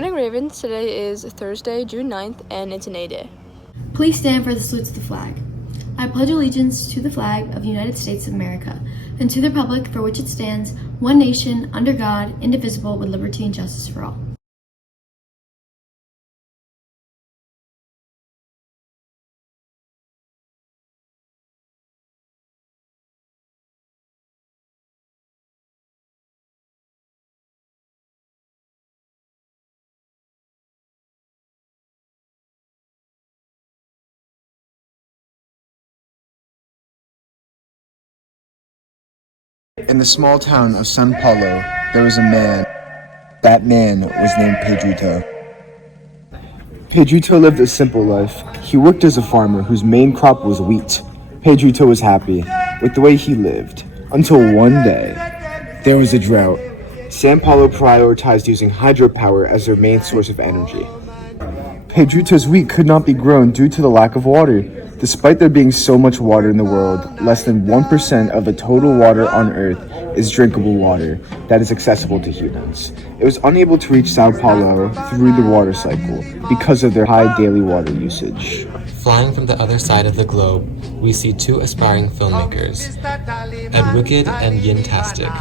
morning, Ravens. Today is Thursday, June 9th, and it's an A Day. Please stand for the salute to the flag. I pledge allegiance to the flag of the United States of America and to the republic for which it stands, one nation, under God, indivisible, with liberty and justice for all. In the small town of San Paulo, there was a man. That man was named Pedrito. Pedrito lived a simple life. He worked as a farmer whose main crop was wheat. Pedrito was happy with the way he lived, until one day, there was a drought. San Paulo prioritized using hydropower as their main source of energy. Pedrito's wheat could not be grown due to the lack of water. Despite there being so much water in the world, less than 1% of the total water on Earth is drinkable water that is accessible to humans. It was unable to reach Sao Paulo through the water cycle because of their high daily water usage. Flying from the other side of the globe, we see two aspiring filmmakers, Ed Wicked and Yintastic.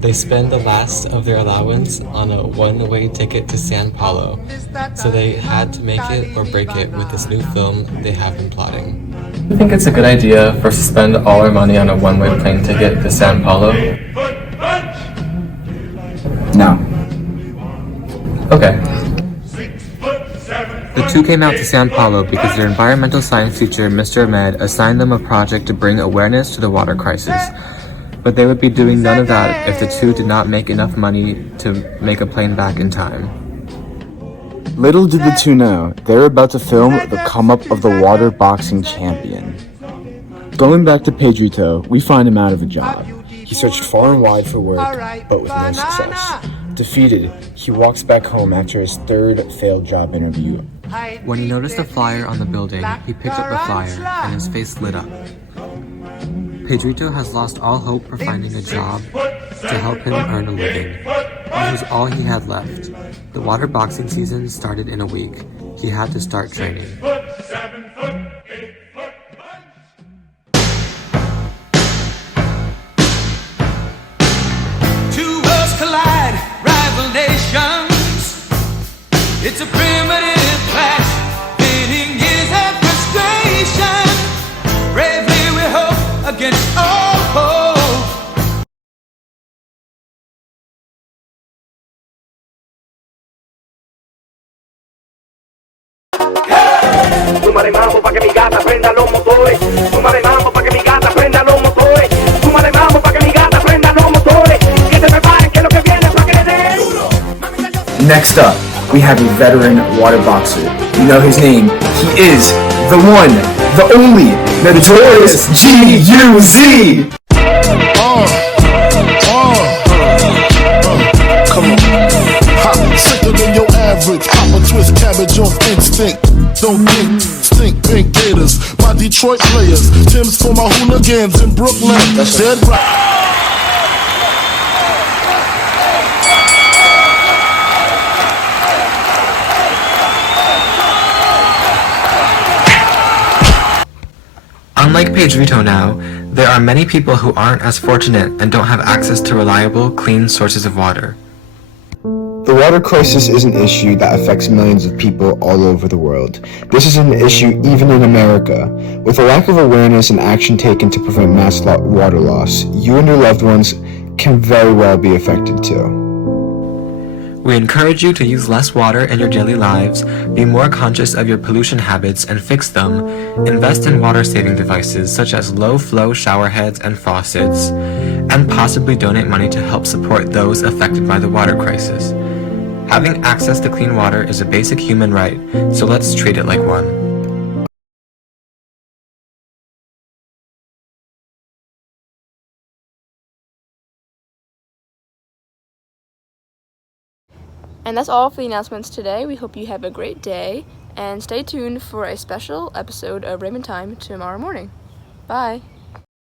They spend the last of their allowance on a one-way ticket to San Paulo, so they had to make it or break it with this new film they have been plotting. I think it's a good idea for us to spend all our money on a one-way plane ticket to San Paulo. No. Okay. The two came out to San Paulo because their environmental science teacher, Mr. Ahmed, assigned them a project to bring awareness to the water crisis. But they would be doing none of that if the two did not make enough money to make a plane back in time. Little did the two know, they were about to film the come-up of the water boxing champion. Going back to Pedrito, we find him out of a job. He searched far and wide for work, but with no success. Defeated, he walks back home after his third failed job interview. When he noticed a flyer on the building, he picked up the flyer and his face lit up. Pedrito has lost all hope for finding a job to help him earn a living. This was all he had left. The water boxing season started in a week. He had to start training. Two worlds collide, rival nations. It's a primitive clash, pitting years of frustration. Bravely we hope against all hope. Súmale mambo pa' que mi gata prenda los motores. Súmale mambo pa' que mi gata prenda los motores. Súmale mambo pa' que mi gata prenda los motores. Que se preparen que lo que viene es pa' que le den. Next up, we have a veteran water boxer. You know his name. He is the one, the only, Notorious G.U.Z. Come on. Hot, sicker than your average. Pop a twist cabbage off instinct. Don't think, stink pink gators. My Detroit players. Tim's for my hooligans in Brooklyn. That's dead right. Unlike Pedrito now, there are many people who aren't as fortunate and don't have access to reliable, clean sources of water. The water crisis is an issue that affects millions of people all over the world. This is an issue even in America. With a lack of awareness and action taken to prevent mass water loss, you and your loved ones can very well be affected too. We encourage you to use less water in your daily lives, be more conscious of your pollution habits and fix them, invest in water-saving devices such as low-flow shower heads and faucets, and possibly donate money to help support those affected by the water crisis. Having access to clean water is a basic human right, so let's treat it like one. And that's all for the announcements today. We hope you have a great day, and stay tuned for a special episode of Raven Time tomorrow morning. Bye!